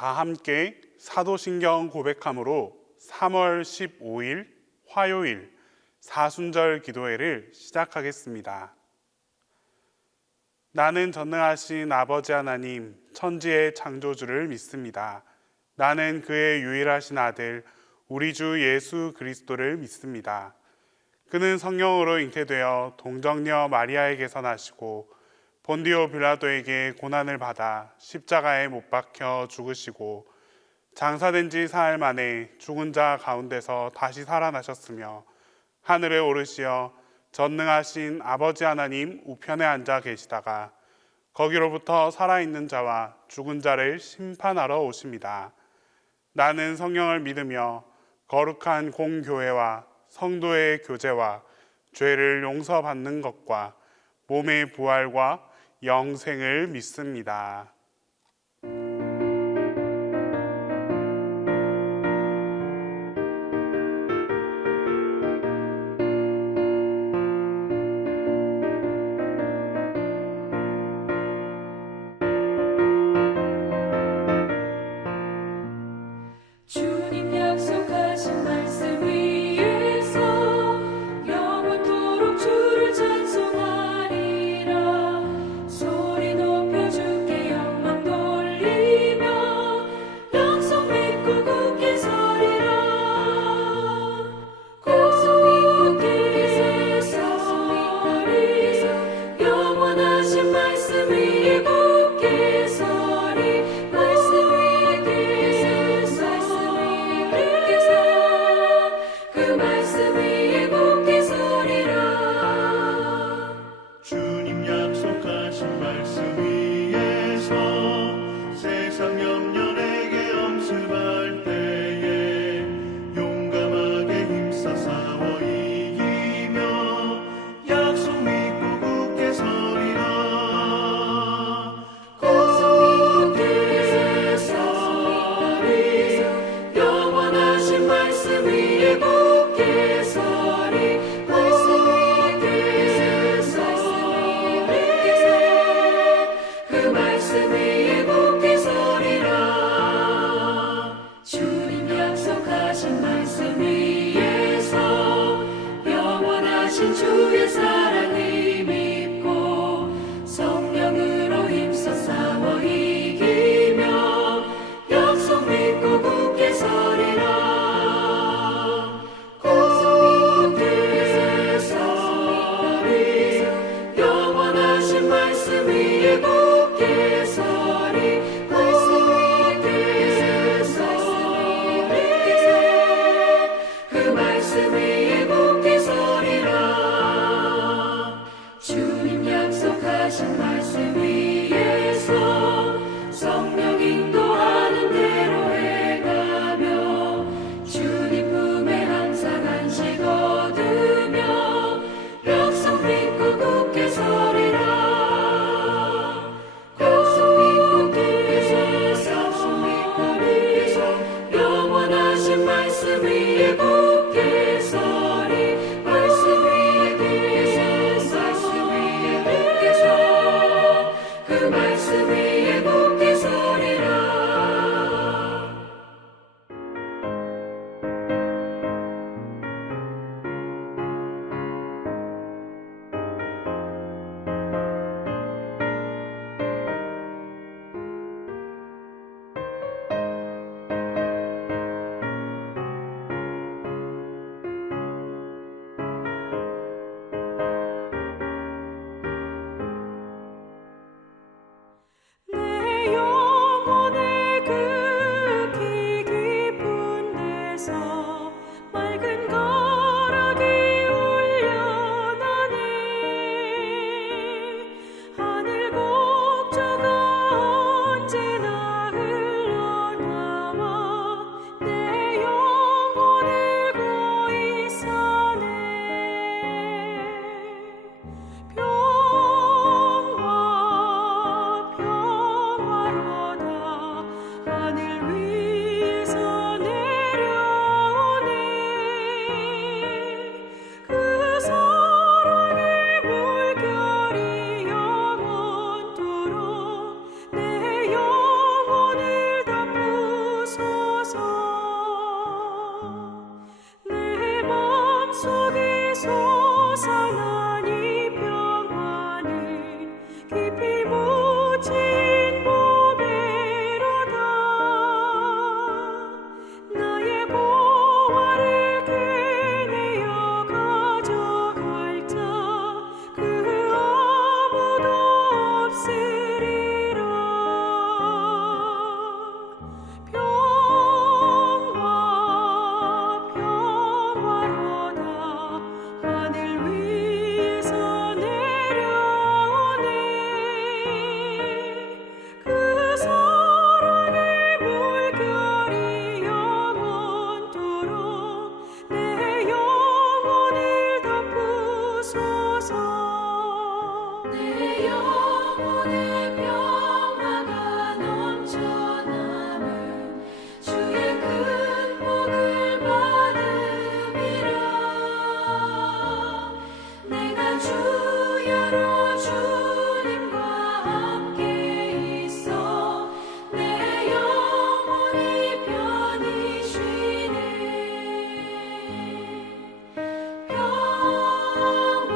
다 함께 사도신경 고백함으로 3월 15일 화요일 사순절 기도회를 시작하겠습니다. 나는 전능하신 아버지 하나님 천지의 창조주를 믿습니다. 나는 그의 유일하신 아들 우리 주 예수 그리스도를 믿습니다. 그는 성령으로 잉태되어 동정녀 마리아에게서 나시고 본디오 빌라도에게 고난을 받아 십자가에 못 박혀 죽으시고 장사된 지 사흘 만에 죽은 자 가운데서 다시 살아나셨으며 하늘에 오르시어 전능하신 아버지 하나님 우편에 앉아 계시다가 거기로부터 살아있는 자와 죽은 자를 심판하러 오십니다. 나는 성령을 믿으며 거룩한 공교회와 성도의 교제와 죄를 용서받는 것과 몸의 부활과 영생을 믿습니다. 주님 약속하신 말씀 위에서 영원토록 주를 찬송하리라. 소리 높여 주께 영광 돌리며 약속 믿고 굳게 서리라. 굳게 서리 영원하신 말씀 위에 굳게 서리. 말씀 위에 그 말씀 위에 굳게 서리라. 주님 약속하신 말씀 위에서 세상 염려에게 엄습할 때에 용감하게 힘써 싸워 이기며 약속 믿고 굳게 서리라. 굳게 서리 영원하신 말씀 위에 굳게 서리. 말씀 위에 서리 그 말씀 위에 굳게 서리라. 주님 약속하신 말씀 위에서 영원하신 주의 사랑을 믿고 성령으로 힘써 싸워 이기며 약속 믿고 굳게 서리라. 굳게 서리 영원하신 말씀 위에 굳게 서리. 말씀 위에 서리 그 말씀 위에 굳게 서리라. 주님 약속하신 말씀 위에서 성령 인도하는 대로 해가며 주님 품에 항상 안식 얻으며 약속 믿고 굳게 서리라. 영혼의 평화가 넘쳐남은 주의 큰 복을 받음이라. 내가 주야로 주님과 함께 있어 내 영혼이 편히 쉬네. 평화로다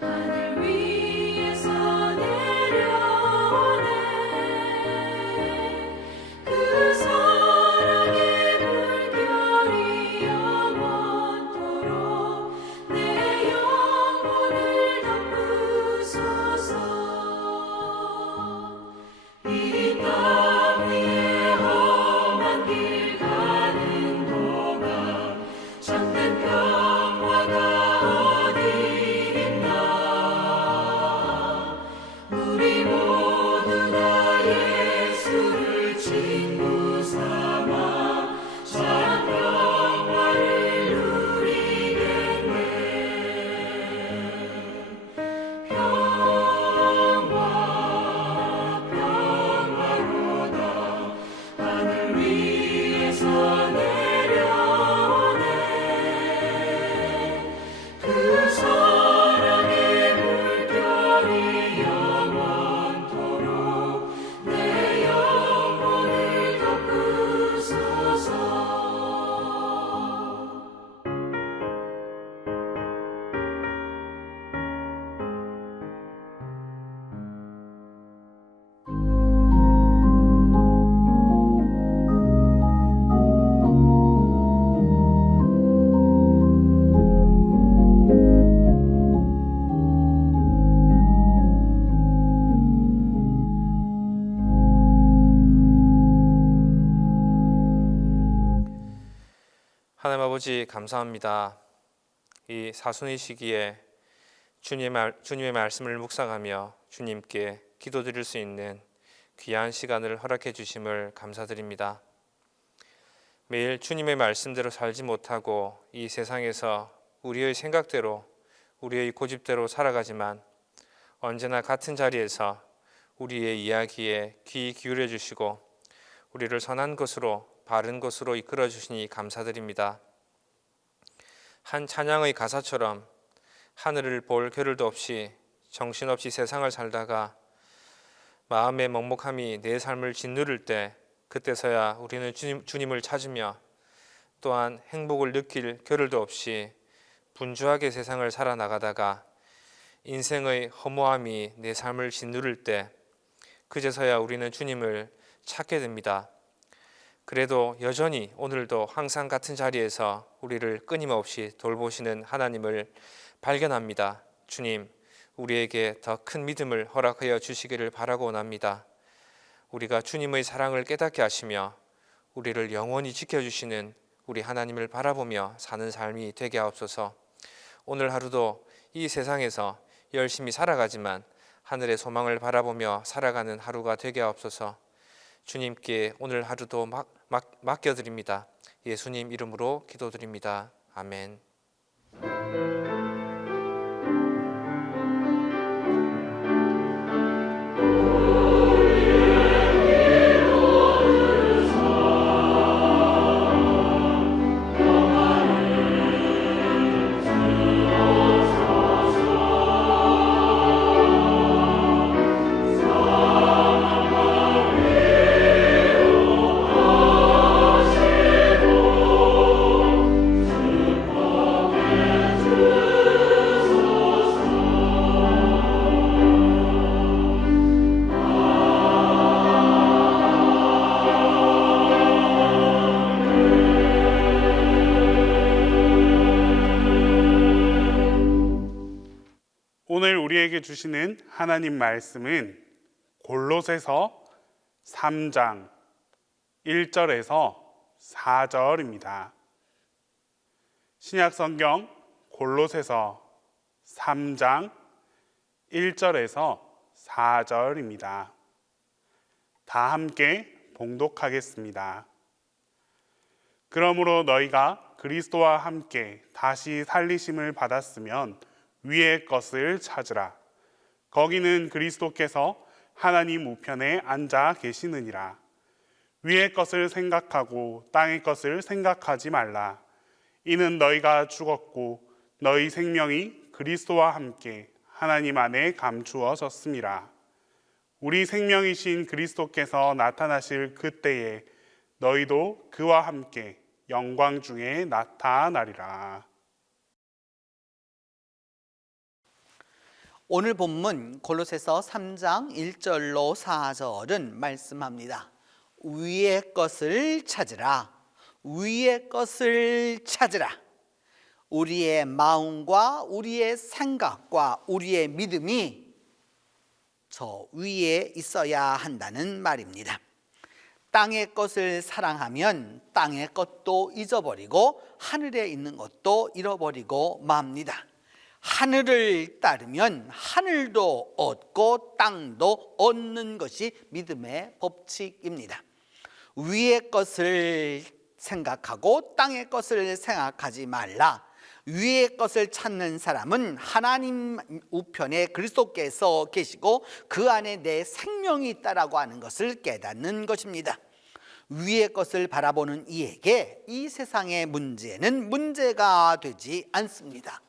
하늘 위에서 내려오네. 그 사랑의 물결이 영원토록 내 영혼을 덮으소서. 이 땅 위에 험한 길 가는 동안 참된 평화가 어디 있나. 우리 모두 다 예수를 친구 삼아 참 평화를 누리겠네. 평화로다 하늘 위에서 내려오네. 그 사랑의 물결이 영원토록 내 영혼을 덮으소서. 하나님 아버지 감사합니다. 이 사순의 시기에 주님의 말씀을 묵상하며 주님께 기도드릴 수 있는 귀한 시간을 허락해 주심을 감사드립니다. 매일 주님의 말씀대로 살지 못하고 이 세상에서 우리의 생각대로 우리의 고집대로 살아가지만 언제나 같은 자리에서 우리의 이야기에 귀 기울여 주시고 우리를 선한 것으로 바른 것으로 이끌어 주시니 감사드립니다. 한 찬양의 가사처럼 하늘을 볼 겨를도 없이 정신없이 세상을 살다가 마음의 먹먹함이 내 삶을 짓누를 때 그때서야 우리는 주님을 찾으며 또한 행복을 느낄 겨를도 없이 분주하게 세상을 살아나가다가 인생의 허무함이 내 삶을 짓누를 때 그제서야 우리는 주님을 찾게 됩니다. 그래도 여전히 오늘도 항상 같은 자리에서 우리를 끊임없이 돌보시는 하나님을 발견합니다. 주님, 우리에게 더 큰 믿음을 허락하여 주시기를 바라고 원합니다. 우리가 주님의 사랑을 깨닫게 하시며 우리를 영원히 지켜주시는 우리 하나님을 바라보며 사는 삶이 되게 하옵소서. 오늘 하루도 이 세상에서 열심히 살아가지만 하늘의 소망을 바라보며 살아가는 하루가 되게 하옵소서. 주님께 오늘 하루도 맡겨드립니다. 예수님 이름으로 기도드립니다. 아멘. 오늘 우리에게 주시는 하나님 말씀은 골로새서 3장 1절에서 4절입니다. 신약성경 골로새서 3장 1절에서 4절입니다. 다 함께 봉독하겠습니다. 그러므로 너희가 그리스도와 함께 다시 살리심을 받았으면 위의 것을 찾으라. 거기는 그리스도께서 하나님 우편에 앉아 계시느니라. 위의 것을 생각하고 땅의 것을 생각하지 말라. 이는 너희가 죽었고 너희 생명이 그리스도와 함께 하나님 안에 감추어졌음이라. 우리 생명이신 그리스도께서 나타나실 그때에 너희도 그와 함께 영광 중에 나타나리라. 오늘 본문 골로새서 3장 1절로 4절은 말씀합니다. 위의 것을 찾으라. 위의 것을 찾으라. 우리의 마음과 우리의 생각과 우리의 믿음이 저 위에 있어야 한다는 말입니다. 땅의 것을 사랑하면 땅의 것도 잊어버리고 하늘에 있는 것도 잃어버리고 맙니다. 하늘을 따르면 하늘도 얻고 땅도 얻는 것이 믿음의 법칙입니다. 위의 것을 생각하고 땅의 것을 생각하지 말라. 위의 것을 찾는 사람은 하나님 우편에 그리스도께서 계시고 그 안에 내 생명이 있다라고 하는 것을 깨닫는 것입니다. 위의 것을 바라보는 이에게 이 세상의 문제는 문제가 되지 않습니다.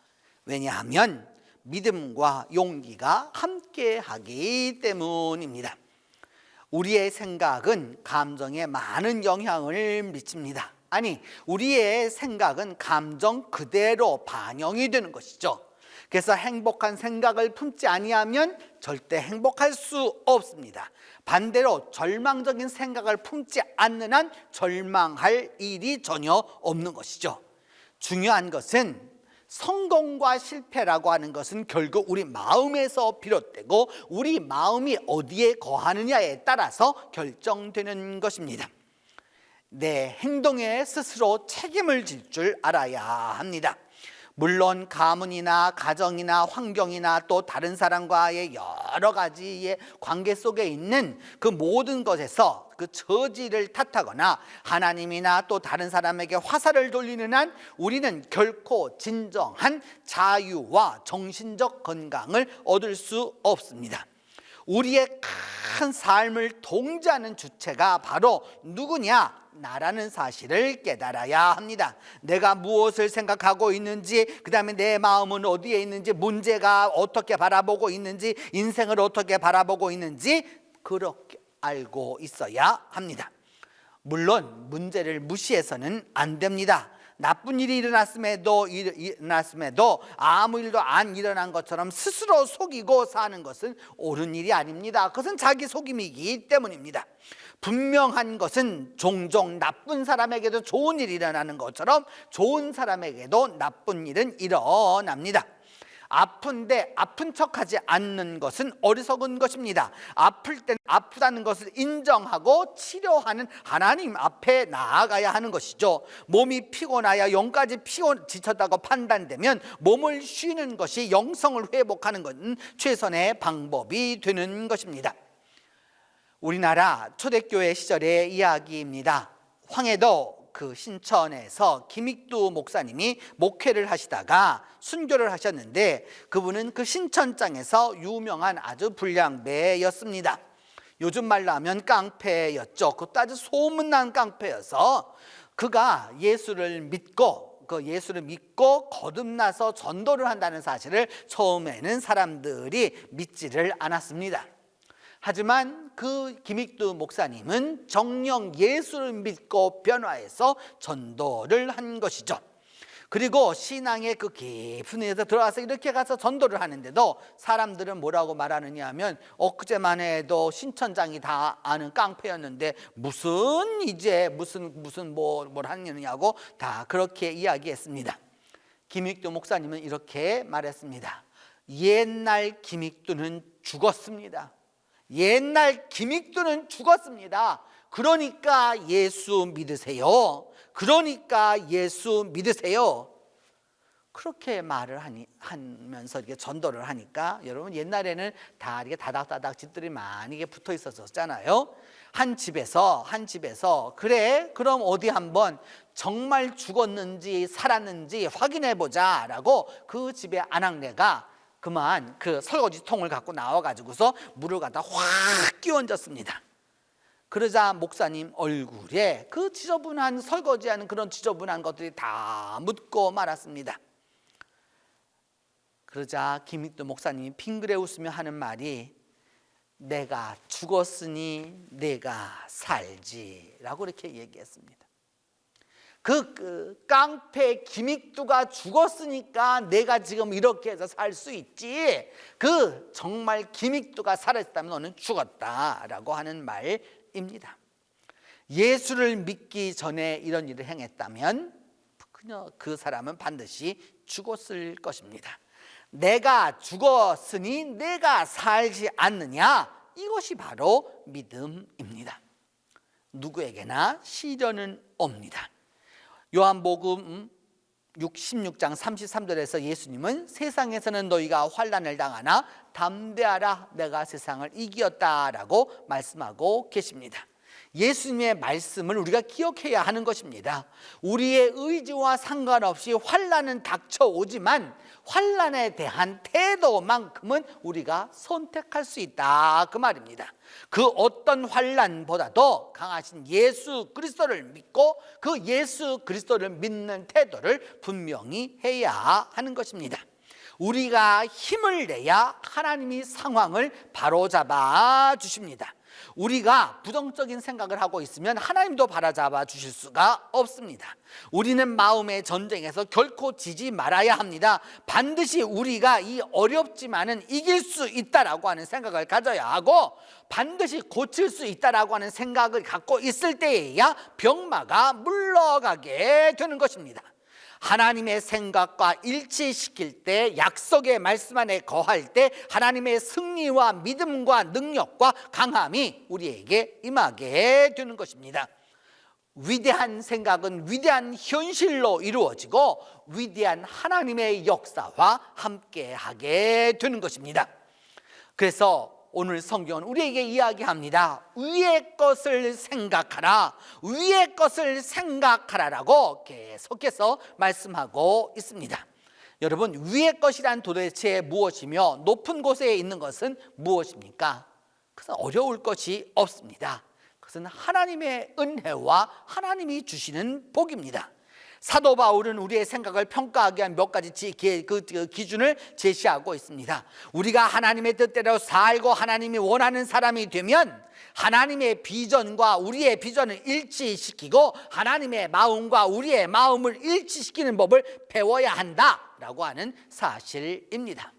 왜냐하면 믿음과 용기가 함께하기 때문입니다. 우리의 생각은 감정에 많은 영향을 미칩니다. 아니, 우리의 생각은 감정 그대로 반영이 되는 것이죠. 그래서 행복한 생각을 품지 아니하면 절대 행복할 수 없습니다. 반대로 절망적인 생각을 품지 않는 한 절망할 일이 전혀 없는 것이죠. 중요한 것은 성공과 실패라고 하는 것은 결국 우리 마음에서 비롯되고 우리 마음이 어디에 거하느냐에 따라서 결정되는 것입니다. 내 행동에 스스로 책임을 질 줄 알아야 합니다. 물론 가문이나 가정이나 환경이나 또 다른 사람과의 여러 가지의 관계 속에 있는 그 모든 것에서 그 처지를 탓하거나 하나님이나 또 다른 사람에게 화살을 돌리는 한 우리는 결코 진정한 자유와 정신적 건강을 얻을 수 없습니다. 우리의 큰 삶을 통제하는 주체가 바로 누구냐? 나라는 사실을 깨달아야 합니다. 내가 무엇을 생각하고 있는지, 그 다음에 내 마음은 어디에 있는지, 문제가 어떻게 바라보고 있는지, 인생을 어떻게 바라보고 있는지 그렇게 알고 있어야 합니다. 물론 문제를 무시해서는 안 됩니다. 나쁜 일이 일어났음에도 아무 일도 안 일어난 것처럼 스스로 속이고 사는 것은 옳은 일이 아닙니다. 그것은 자기 속임이기 때문입니다. 분명한 것은 종종 나쁜 사람에게도 좋은 일이 일어나는 것처럼 좋은 사람에게도 나쁜 일은 일어납니다. 아픈데 아픈 척하지 않는 것은 어리석은 것입니다. 아플 때 아프다는 것을 인정하고 치료하는 하나님 앞에 나아가야 하는 것이죠. 몸이 피곤하여 영까지 지쳤다고 판단되면 몸을 쉬는 것이 영성을 회복하는 것은 최선의 방법이 되는 것입니다. 우리나라 초대교회 시절의 이야기입니다. 황해도 그 신천에서 김익두 목사님이 목회를 하시다가 순교를 하셨는데 그분은 그 신천장에서 유명한 아주 불량배였습니다. 요즘 말로 하면 깡패였죠. 그것도 아주 소문난 깡패여서 그가 예수를 믿고 거듭나서 전도를 한다는 사실을 처음에는 사람들이 믿지를 않았습니다. 하지만 그 김익두 목사님은 정녕 예수를 믿고 변화해서 전도를 한 것이죠. 그리고 신앙의 그 깊은 데서 들어와서 이렇게 가서 전도를 하는데도 사람들은 뭐라고 말하느냐 하면 엊그제만 해도 신천장이 다 아는 깡패였는데 무슨 뭘 하느냐고 다 그렇게 이야기했습니다. 김익두 목사님은 이렇게 말했습니다. 옛날 김익두는 죽었습니다. 옛날 김익두는 죽었습니다. 그러니까 예수 믿으세요. 그러니까 예수 믿으세요. 그렇게 말을 하면서 이렇게 전도를 하니까 여러분 옛날에는 다 이렇게 다닥다닥 집들이 많이 붙어 있었잖아요. 한 집에서 그래 그럼 어디 한번 정말 죽었는지 살았는지 확인해 보자라고 그 집의 아낙네가 그만 그 설거지 통을 갖고 나와가지고서 물을 갖다 확 끼얹었습니다. 그러자 목사님 얼굴에 그 지저분한 설거지하는 그런 지저분한 것들이 다 묻고 말았습니다. 그러자 김익도 목사님이 빙그레 웃으며 하는 말이 내가 죽었으니 내가 살지라고 이렇게 얘기했습니다. 그 깡패 김익두가 죽었으니까 내가 지금 이렇게 해서 살 수 있지, 그 정말 김익두가 살아있다면 너는 죽었다라고 하는 말입니다. 예수를 믿기 전에 이런 일을 행했다면 그 사람은 반드시 죽었을 것입니다. 내가 죽었으니 내가 살지 않느냐, 이것이 바로 믿음입니다. 누구에게나 시련은 옵니다. 요한복음 16장 33절에서 예수님은 세상에서는 너희가 환난을 당하나 담대하라, 내가 세상을 이기었다라고 말씀하고 계십니다. 예수님의 말씀을 우리가 기억해야 하는 것입니다. 우리의 의지와 상관없이 환난은 닥쳐오지만 환난에 대한 태도만큼은 우리가 선택할 수 있다, 그 말입니다. 그 어떤 환난보다도 강하신 예수 그리스도를 믿고 그 예수 그리스도를 믿는 태도를 분명히 해야 하는 것입니다. 우리가 힘을 내야 하나님이 상황을 바로잡아 주십니다. 우리가 부정적인 생각을 하고 있으면 하나님도 바로잡아 주실 수가 없습니다. 우리는 마음의 전쟁에서 결코 지지 말아야 합니다. 반드시 우리가 이 어렵지만은 이길 수 있다라고 하는 생각을 가져야 하고, 반드시 고칠 수 있다라고 하는 생각을 갖고 있을 때에야 병마가 물러가게 되는 것입니다. 하나님의 생각과 일치시킬 때, 약속의 말씀 안에 거할 때 하나님의 승리와 믿음과 능력과 강함이 우리에게 임하게 되는 것입니다. 위대한 생각은 위대한 현실로 이루어지고 위대한 하나님의 역사와 함께하게 되는 것입니다. 그래서 오늘 성경은 우리에게 이야기합니다. 위의 것을 생각하라, 위의 것을 생각하라라고 계속해서 말씀하고 있습니다. 여러분, 위의 것이란 도대체 무엇이며 높은 곳에 있는 것은 무엇입니까? 그것은 어려울 것이 없습니다. 그것은 하나님의 은혜와 하나님이 주시는 복입니다. 사도 바울은 우리의 생각을 평가하기 위한 몇 가지 기준을 제시하고 있습니다. 우리가 하나님의 뜻대로 살고 하나님이 원하는 사람이 되면 하나님의 비전과 우리의 비전을 일치시키고 하나님의 마음과 우리의 마음을 일치시키는 법을 배워야 한다라고 하는 사실입니다.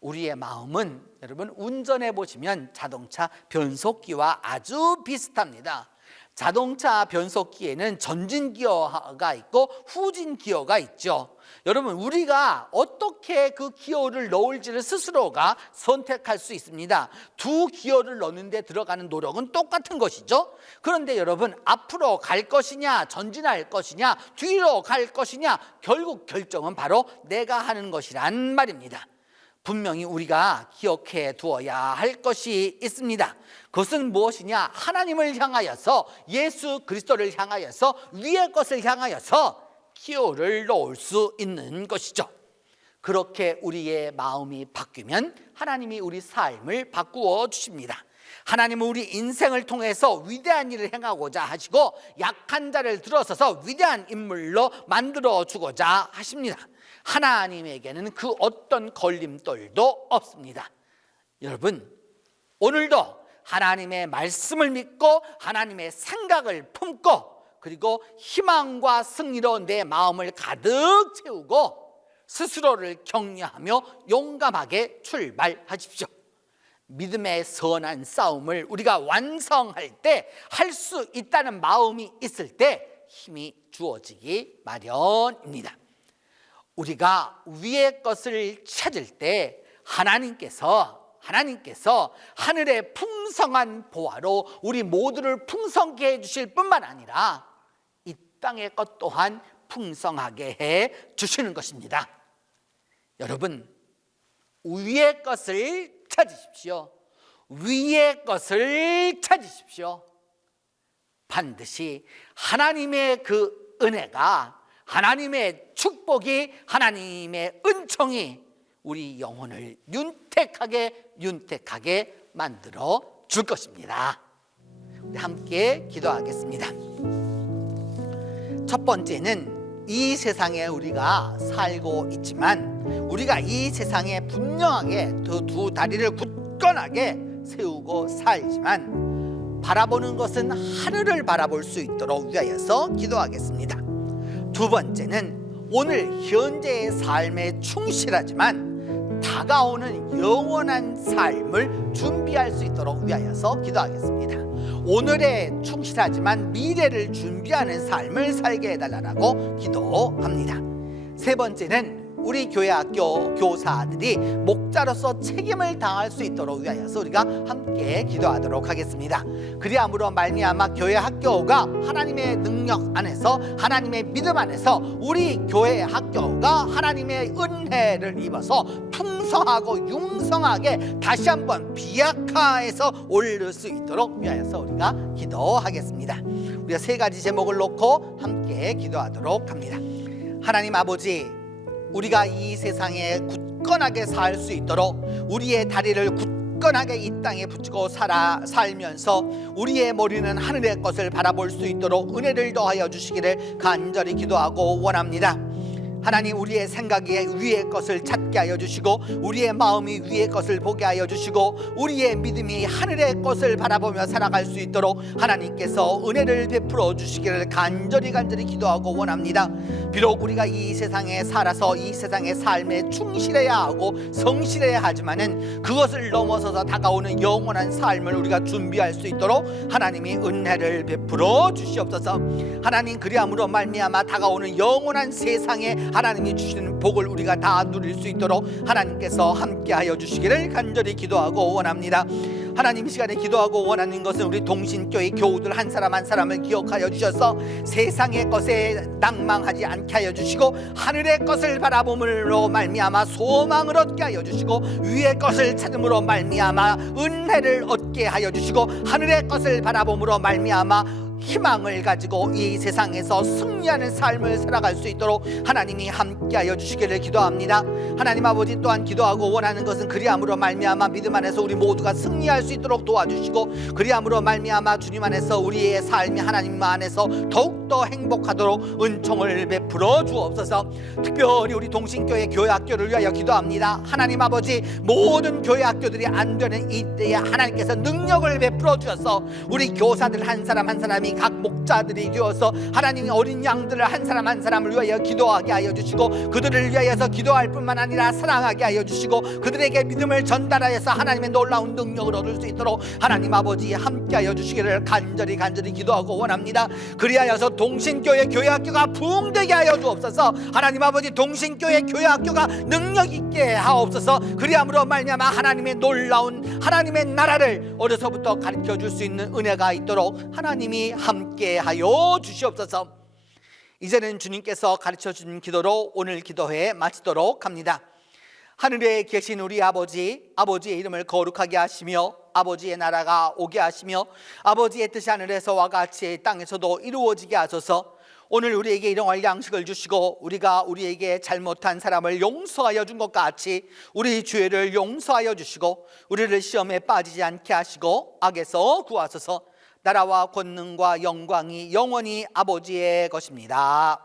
우리의 마음은 여러분 운전해 보시면 자동차 변속기와 아주 비슷합니다. 자동차 변속기에는 전진 기어가 있고 후진 기어가 있죠. 여러분, 우리가 어떻게 그 기어를 넣을지를 스스로가 선택할 수 있습니다. 두 기어를 넣는데 들어가는 노력은 똑같은 것이죠. 그런데 여러분, 앞으로 갈 것이냐 전진할 것이냐 뒤로 갈 것이냐, 결국 결정은 바로 내가 하는 것이란 말입니다. 분명히 우리가 기억해 두어야 할 것이 있습니다. 그것은 무엇이냐? 하나님을 향하여서, 예수 그리스도를 향하여서, 위의 것을 향하여서 기호를 놓을 수 있는 것이죠. 그렇게 우리의 마음이 바뀌면 하나님이 우리 삶을 바꾸어 주십니다. 하나님은 우리 인생을 통해서 위대한 일을 행하고자 하시고 약한 자를 들어서서 위대한 인물로 만들어 주고자 하십니다. 하나님에게는 그 어떤 걸림돌도 없습니다. 여러분, 오늘도 하나님의 말씀을 믿고 하나님의 생각을 품고 그리고 희망과 승리로 내 마음을 가득 채우고 스스로를 격려하며 용감하게 출발하십시오. 믿음의 선한 싸움을 우리가 완성할 때, 할 수 있다는 마음이 있을 때 힘이 주어지기 마련입니다. 우리가 위의 것을 찾을 때 하나님께서 하늘의 풍성한 보화로 우리 모두를 풍성케 해주실 뿐만 아니라 이 땅의 것 또한 풍성하게 해 주시는 것입니다. 여러분, 위의 것을 찾으십시오. 위의 것을 찾으십시오. 반드시 하나님의 그 은혜가, 하나님의 축복이, 하나님의 은총이 우리 영혼을 윤택하게 만들어 줄 것입니다. 우리 함께 기도하겠습니다. 첫 번째는 이 세상에 우리가 살고 있지만 우리가 이 세상에 분명하게 두 다리를 굳건하게 세우고 살지만 바라보는 것은 하늘을 바라볼 수 있도록 위하여서 기도하겠습니다. 두 번째는 오늘 현재의 삶에 충실하지만 다가오는 영원한 삶을 준비할 수 있도록 위하여서 기도하겠습니다. 오늘에 충실하지만 미래를 준비하는 삶을 살게 해달라고 기도합니다. 세 번째는 우리 교회 학교 교사들이 목자로서 책임을 다할 수 있도록 위하여서 우리가 함께 기도하도록 하겠습니다. 그리함으로 말미암아 교회 학교가 하나님의 능력 안에서, 하나님의 믿음 안에서 우리 교회 학교가 하나님의 은혜를 입어서 풍성하고 융성하게 다시 한번 비약화해서 오를 수 있도록 위하여서 우리가 기도하겠습니다. 우리가 세 가지 제목을 놓고 함께 기도하도록 합니다. 하나님 아버지, 우리가 이 세상에 굳건하게 살 수 있도록 우리의 다리를 굳건하게 이 땅에 붙이고 살면서 우리의 머리는 하늘의 것을 바라볼 수 있도록 은혜를 더하여 주시기를 간절히 기도하고 원합니다. 하나님, 우리의 생각이 위의 것을 찾게 하여 주시고 우리의 마음이 위의 것을 보게 하여 주시고 우리의 믿음이 하늘의 것을 바라보며 살아갈 수 있도록 하나님께서 은혜를 베풀어 주시기를 간절히 기도하고 원합니다. 비록 우리가 이 세상에 살아서 이 세상의 삶에 충실해야 하고 성실해야 하지만은 그것을 넘어서서 다가오는 영원한 삶을 우리가 준비할 수 있도록 하나님이 은혜를 베풀어 주시옵소서. 하나님, 그리함으로 말미암아 다가오는 영원한 세상에 하나님이 주시는 복을 우리가 다 누릴 수 있도록 하나님께서 함께하여 주시기를 간절히 기도하고 원합니다. 하나님, 이 시간에 기도하고 원하는 것은 우리 동신교회 교우들 한 사람 한 사람을 기억하여 주셔서 세상의 것에 낭망하지 않게 하여 주시고 하늘의 것을 바라봄으로 말미암아 소망을 얻게 하여 주시고 위의 것을 찾음으로 말미암아 은혜를 얻게 하여 주시고 하늘의 것을 바라봄으로 말미암아 희망을 가지고 이 세상에서 승리하는 삶을 살아갈 수 있도록 하나님이 함께하여 주시기를 기도합니다. 하나님 아버지, 또한 기도하고 원하는 것은 그리함으로 말미암아 믿음 안에서 우리 모두가 승리할 수 있도록 도와주시고 그리함으로 말미암아 주님 안에서 우리의 삶이 하나님 안에서 더욱더 행복하도록 은총을 베풀어 주옵소서. 특별히 우리 동신교회 교회학교를 위하여 기도합니다. 하나님 아버지, 모든 교회학교들이 안 되는 이때에 하나님께서 능력을 베풀어 주셔서 우리 교사들 한 사람 한 사람이 각 목자들이 되어서 하나님의 어린 양들을 한 사람 한 사람을 위하여 기도하게 하여 주시고 그들을 위하여서 기도할 뿐만 아니라 사랑하게 하여 주시고 그들에게 믿음을 전달하여서 하나님의 놀라운 능력을 얻을 수 있도록 하나님 아버지 함께하여 주시기를 간절히 기도하고 원합니다. 그리하여서 동신교회 교회학교가 부흥되게 하여 주옵소서. 하나님 아버지, 동신교회 교회학교가 능력 있게 하옵소서. 그리함으로 말미암아 하나님의 놀라운 하나님의 나라를 어려서부터 가르쳐 줄 수 있는 은혜가 있도록 하나님이 함께하여 주시옵소서. 이제는 주님께서 가르쳐 주신 기도로 오늘 기도회 마치도록 합니다. 하늘에 계신 우리 아버지, 아버지의 이름을 거룩하게 하시며 아버지의 나라가 오게 하시며 아버지의 뜻이 하늘에서와 같이 땅에서도 이루어지게 하소서. 오늘 우리에게 일용할 양식을 주시고 우리가 우리에게 잘못한 사람을 용서하여 준 것 같이 우리 죄를 용서하여 주시고 우리를 시험에 빠지지 않게 하시고 악에서 구하소서. 나라와 권능과 영광이 영원히 아버지의 것입니다.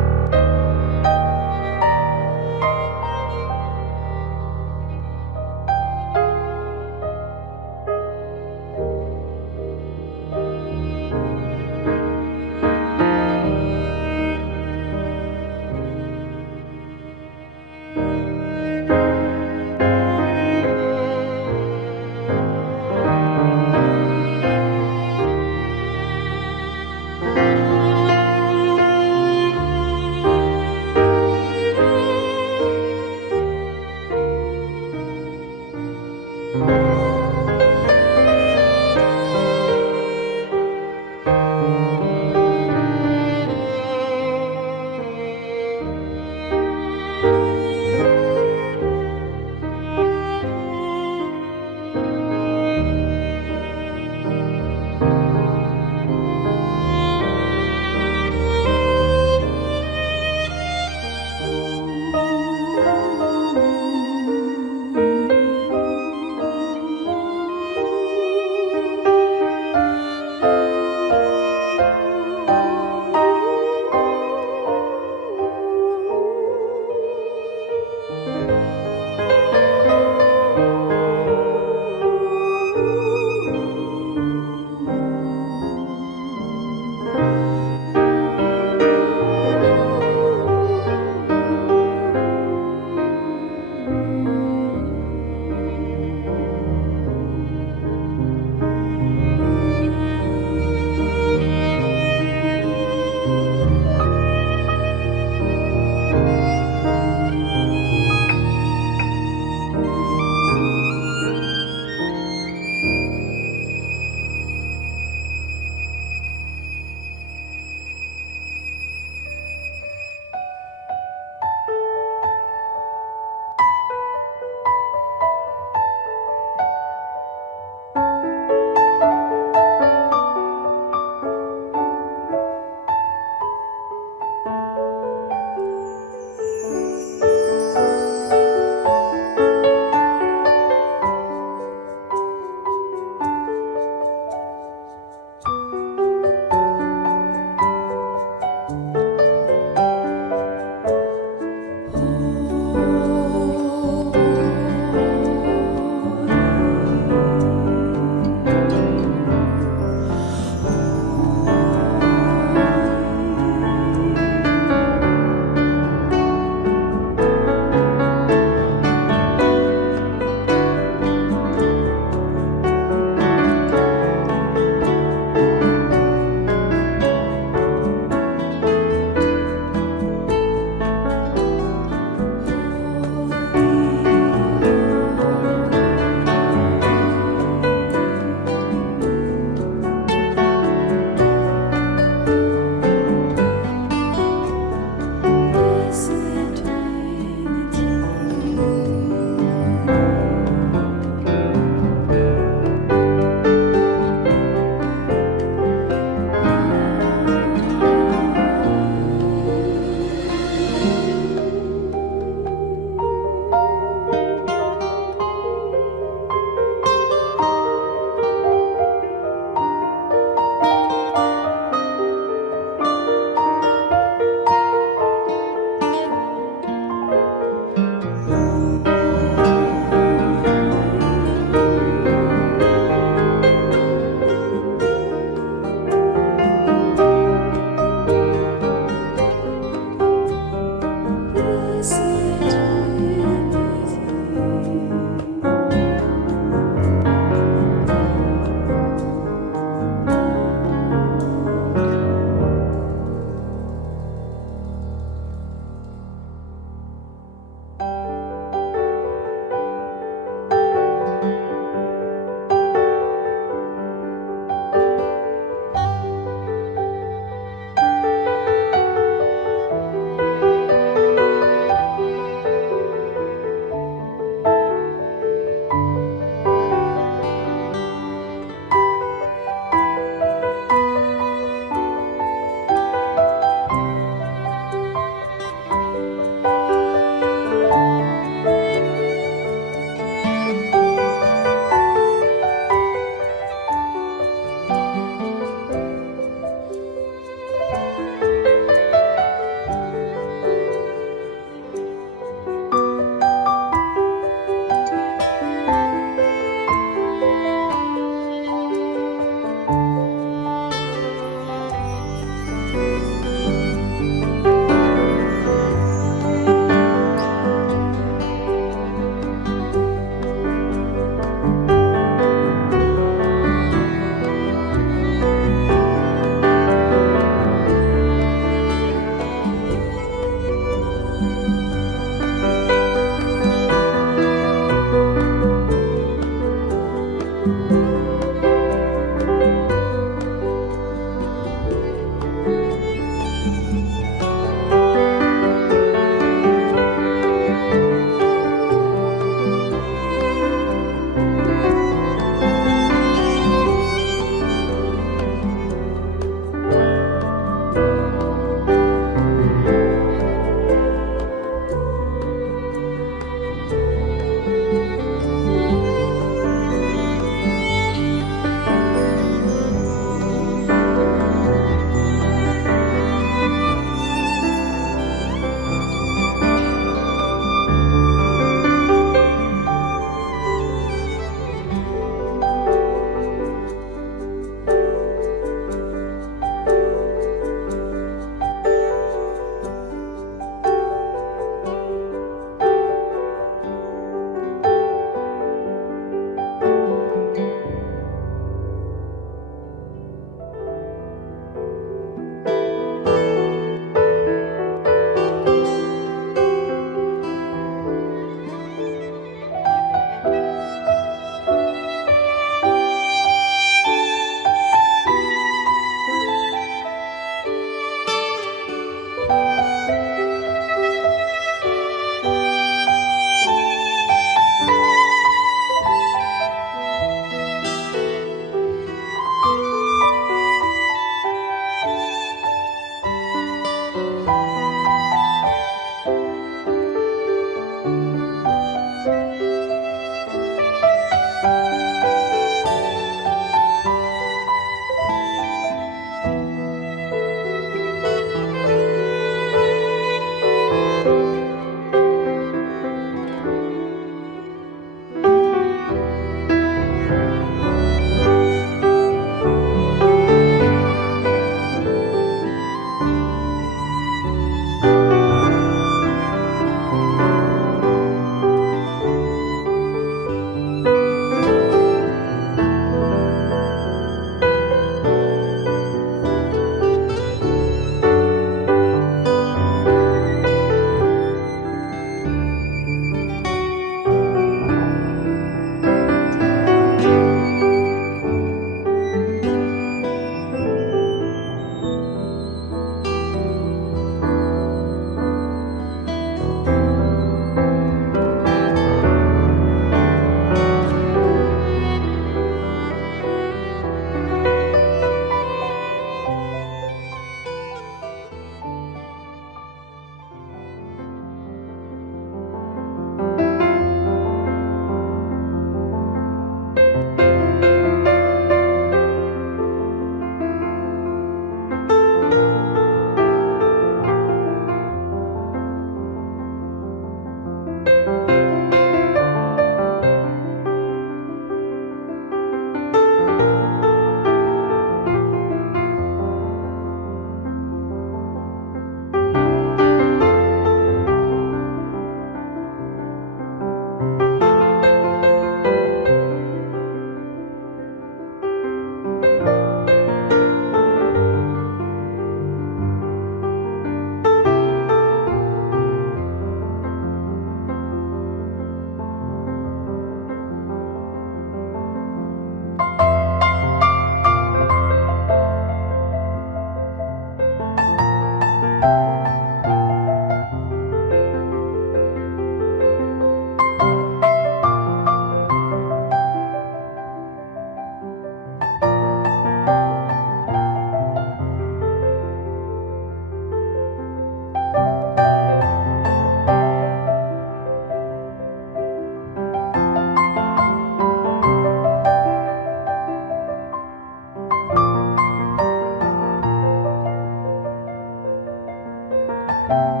주님